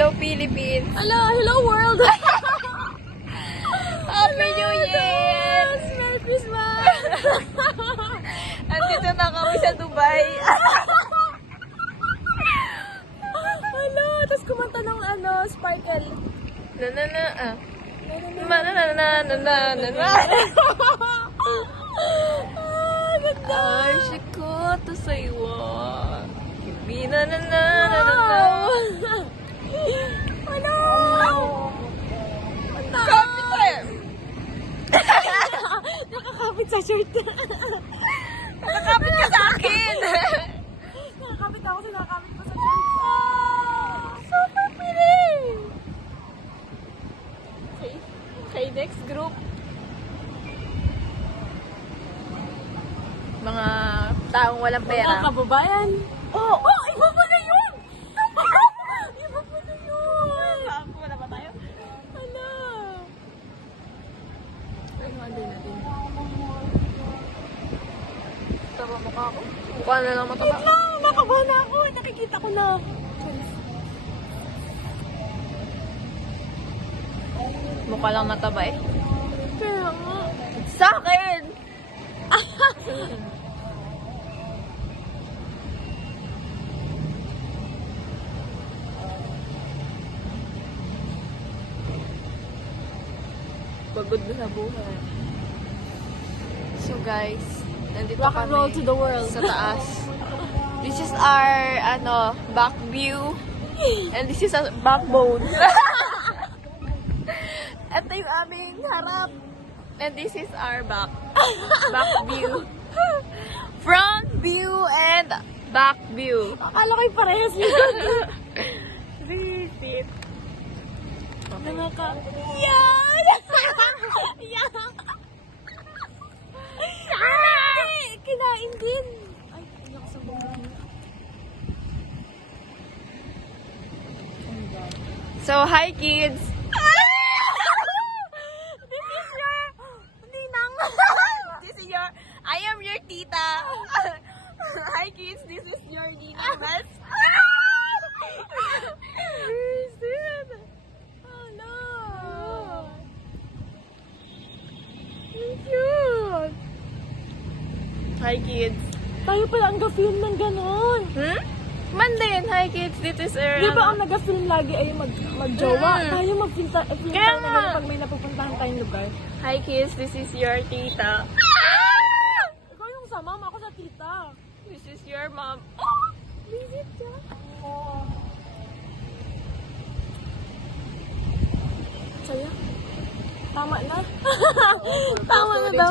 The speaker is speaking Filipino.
Hello, Philippines. Hello world! Happy New Year! Merry Christmas! Andito na kami sa Dubai. Tapos kumanta ng Sparkle. Na-na-na, ah. Ma-na-na-na-na-na-na-na. Ganda! Ay, shikoto sa'yo. Kimi-na-na-na-na-na-na. Ano? Kapit tayo. Nakakapit sa shirt. Nakakapit ka sa akin. Nakakapit ako sa nakakapit ko sa shirt. Super piling. Okay, next group. Mga taong walang pera. Mga kababayan. Oh! Iba pa na yun! Iba pa na yun! Wala ba tayo? Ano? Ano anday natin? Tama mukha ako. Mukha na lang mataba. Wait lang! Nakabahan na ako! Nakikita ko na. Mukha lang mataba eh. Kaya nga. Sa akin! Pagod na sa buhay. So guys, nandito Rock and kami roll to the world. sa taas. This is our back view. And this is a backbone. Ito yung aming harap. And this is our back view. Front view and back view. Akala ko yung parehas yun. Visit. Yan! Yan! Ay, kinain din. Ay, iyak sa buhay. So, hi kids! This is your ninang. This is your, I am your tita. Hi kids, this is your Nina Mas. Oh no! Cute! Hi kids. Tayo pala ang ga-film ng ganon. Man din, hi kids, this is Di ba ang nag-film lagi ay magjowa? Tayo mag-film tayo Kaya ng nga. ganon pag may napupuntahan tayong lugar. Hi kids, this is your tita. Ikaw yung sa mama, ako sa tita. This is your mom. Visit siya. Saya. Tama na. Tama na daw.